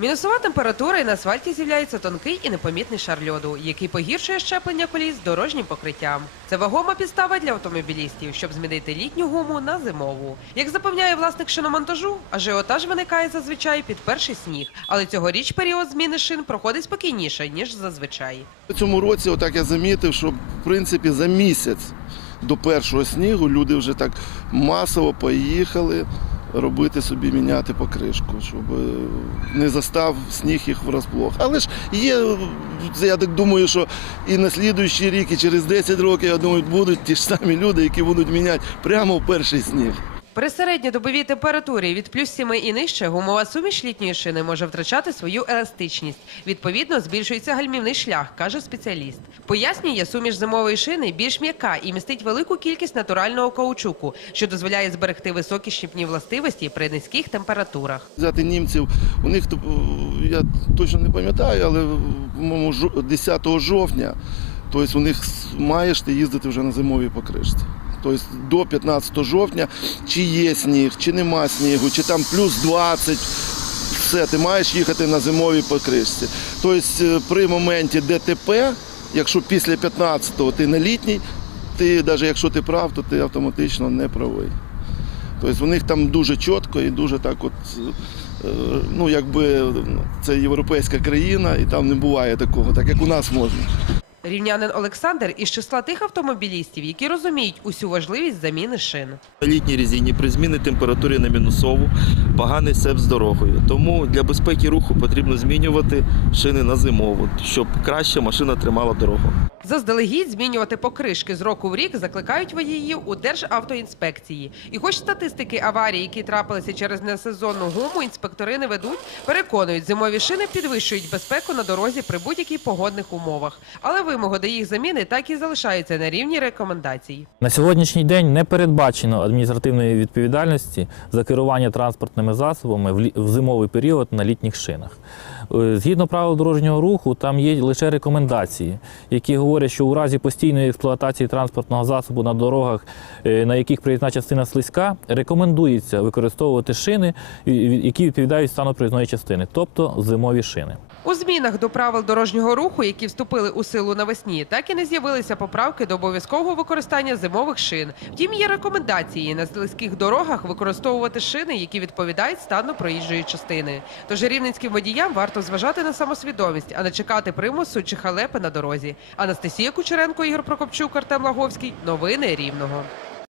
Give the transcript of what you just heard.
Мінусова температура і на асфальті з'являється тонкий і непомітний шар льоду, який погіршує щеплення коліс дорожнім покриттям. Це вагома підстава для автомобілістів, щоб змінити літню гуму на зимову. Як запевняє власник шиномонтажу, ажіотаж виникає зазвичай під перший сніг, але цьогоріч період зміни шин проходить спокійніше ніж зазвичай. У цьому році, отак я замітив, що в принципі за місяць до першого снігу люди вже так масово поїхали робити собі міняти покришку, щоб е, не застав сніг їх врасплох. Але ж є, я так думаю, що і на слідуючий рік, і через 10 років, я думаю, будуть ті ж самі люди, які будуть міняти прямо в перший сніг. При середньодобовій температурі від плюс 7 і нижче гумова суміш літньої шини може втрачати свою еластичність. Відповідно, збільшується гальмівний шлях, каже спеціаліст. Пояснює, суміш зимової шини більш м'яка і містить велику кількість натурального каучуку, що дозволяє зберегти високі щіпні властивості при низьких температурах. Взяти німців, у них я точно не пам'ятаю, але по-моєму, 10 жовтня, тобто у них маєш ти їздити вже на зимовій покришці. Тобто до 15 жовтня, чи є сніг, чи нема снігу, чи там плюс 20, все, ти маєш їхати на зимовій покришці. Тобто е, при моменті ДТП, якщо після 15-го ти на літній, ти, навіть якщо ти прав, то ти автоматично не правий. Тобто у них там дуже чітко і дуже так от, е, ну якби це європейська країна, і там не буває такого, так як у нас можна. Рівнянин Олександр із числа тих автомобілістів, які розуміють усю важливість заміни шин. Літній резині при зміні температури на мінусову поганий сеп з дорогою. Тому для безпеки руху потрібно змінювати шини на зимову, щоб краще машина тримала дорогу. Заздалегідь змінювати покришки з року в рік закликають водіїв у Державтоінспекції. І хоч статистики аварій, які трапилися через несезонну гуму, інспектори не ведуть, переконують, зимові шини підвищують безпеку на дорозі при будь-яких погодних умовах. Але вимоги до їх заміни так і залишаються на рівні рекомендацій. На сьогоднішній день не передбачено адміністративної відповідальності за керування транспортними засобами в зимовий період на літніх шинах. Е, Згідно правил дорожнього руху, там є лише рекомендації, які говорять, що у разі постійної експлуатації транспортного засобу на дорогах, е, на яких проїзна частина слизька, рекомендується використовувати шини, які відповідають стану проїзної частини, тобто зимові шини. У змінах до правил дорожнього руху, які вступили у силу навесні, так і не з'явилися поправки до обов'язкового використання зимових шин. Втім, є рекомендації на слизьких дорогах використовувати шини, які відповідають стану проїжджої частини. Тож рівненським водіям варто зважати на самосвідомість, а не чекати примусу чи халепи на дорозі. Анастасія Кучеренко, Ігор Прокопчук, Артем Лаговський. Новини Рівного.